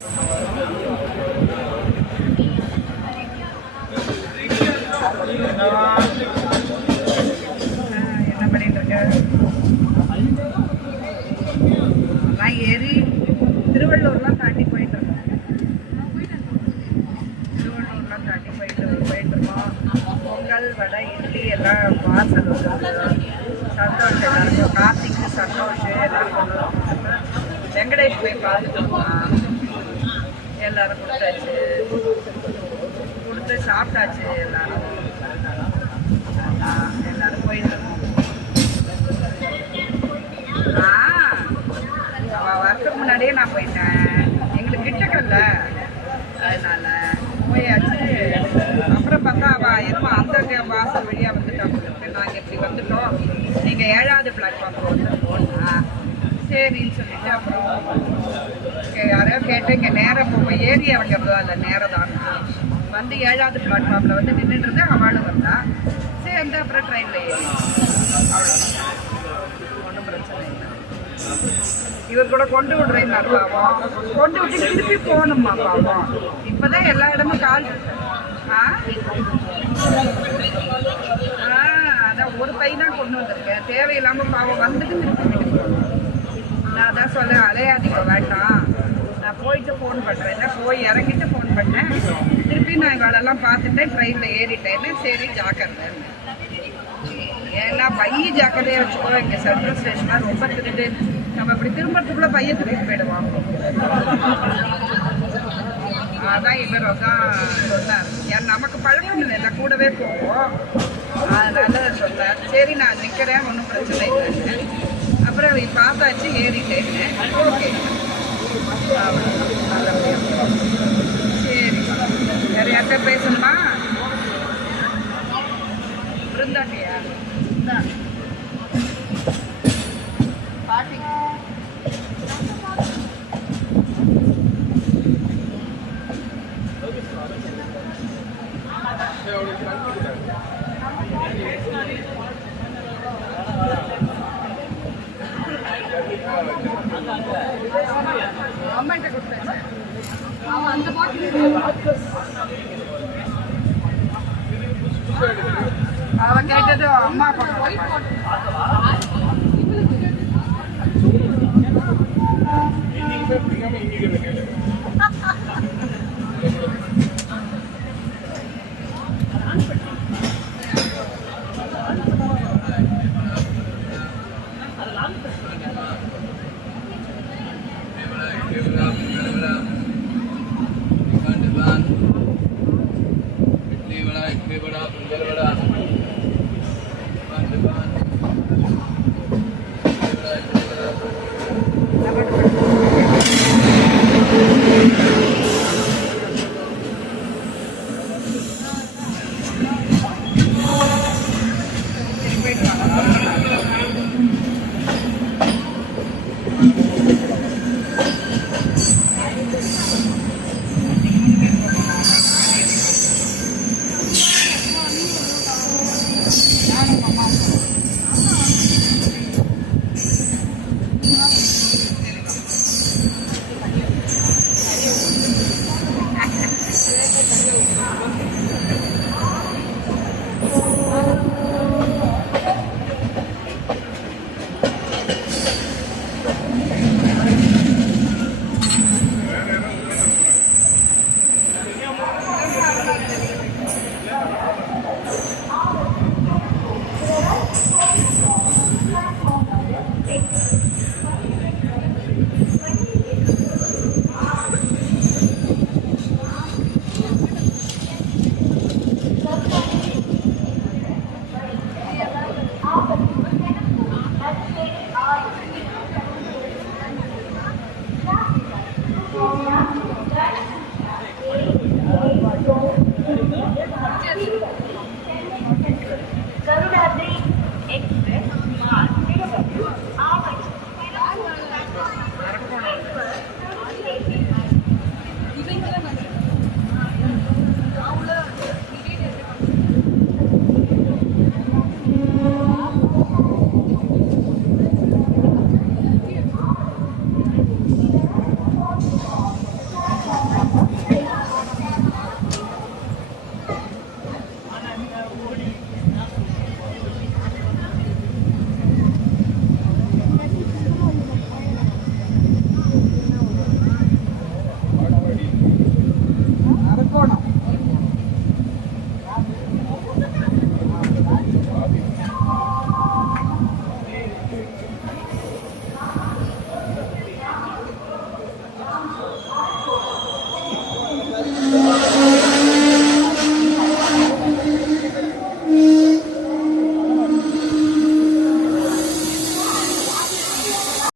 என்ன பண்ணிட்டு இருக்க? நான் ஏறி திருவள்ளூர்லாம் தாண்டி போயிட்டு இருக்கோம். திருவள்ளூர்லாம் தாண்டி போயிட்டு இருக்கோம். பொங்கல், வடை, இட்லி எல்லாம் வாசல் சந்தோஷம் எல்லாருக்கும். கார்த்திக்கு சந்தோஷம் எல்லாருக்கும். வெங்கடேஷ் போய் பார்த்துட்டோம். எல்லாரும் கொடுத்து சாப்பிட்டாச்சு. எல்லாரும் போயிட்டு இருக்கோம். அவள் வரத்துக்கு முன்னாடியே நான் போயிட்டேன். எங்களுக்கு கிட்டக்கல்ல, அதனால போயாச்சு. அப்புறம் பார்த்தா அவள் எதுவும் அந்த வாசல் வழியாக வந்துட்டோம். நாங்கள் இப்படி வந்துட்டோம், நீங்கள் 7வது பிளாட்ஃபார்ம் வந்து போனா சரின்னு சொல்லிட்டு அப்புறம் யாரையோ கேட்டு இங்கே நேராக போய் ஏறி இறங்கிறதா இல்லை, நேரம் தான் வந்து 7வது பிளாட்ஃபார்மில் வந்து நின்றுட்டு இருந்தா. அவளும் வந்தா சேர்ந்து அப்புறம் ட்ரெயினில் ஏறி அவ்வளோதான். ஒன்றும் பிரச்சனை இல்லை. இவர் கூட கொண்டு விடுறேன்னு பாவம், கொண்டு விட்டு திருப்பி போகணுமா பாவம். இப்போதான் எல்லா இடமும் கால் அதான் ஒரு பை தான் கொண்டு வந்திருக்கேன். தேவையில்லாமல் பாவம் வந்துட்டு திருப்பி வீட்டுக்கு போகணும். நான் அதான் சொல்ல, அலையாதீங்க வேண்டாம், நான் போயிட்டு ஃபோன் பண்ணுறேன். போய் இறங்கிட்டு ஃபோன் பண்ணேன். திருப்பி நான் இவளெல்லாம் பார்த்துட்டேன், ட்ரெயினில் ஏறிட்டேன்னு. சரி ஜாக்கிரதை, ஏன்னா பைய ஜாக்கிரதையாக வச்சுக்கோ. இங்கே சென்ட்ரல் ஸ்டேஷனாக ரொம்ப திருட்டு. நம்ம இப்படி திரும்பறதுக்குள்ளே பைய திருப்பி போயிடுவாங்க. அதான் இவர் தான் சொன்னார். நமக்கு பழக்கம் இல்லை, நான் கூடவே போவோம். அதனால சொன்னார். சரி நான் நிற்கிறேன், ஒன்றும் பிரச்சனை இல்லைன்னு. அப்புறம் பார்த்தாச்சு, ஏறிட்டேன்னு. ஓகே சரி, வேறு யார்கிட்ட பேசணுமா? பிருந்தாட்டியா? பாட்டி அம்மாட்ட கொடுத்தேன். அவன் அந்த அவன் கேட்டது அம்மா கொண்டு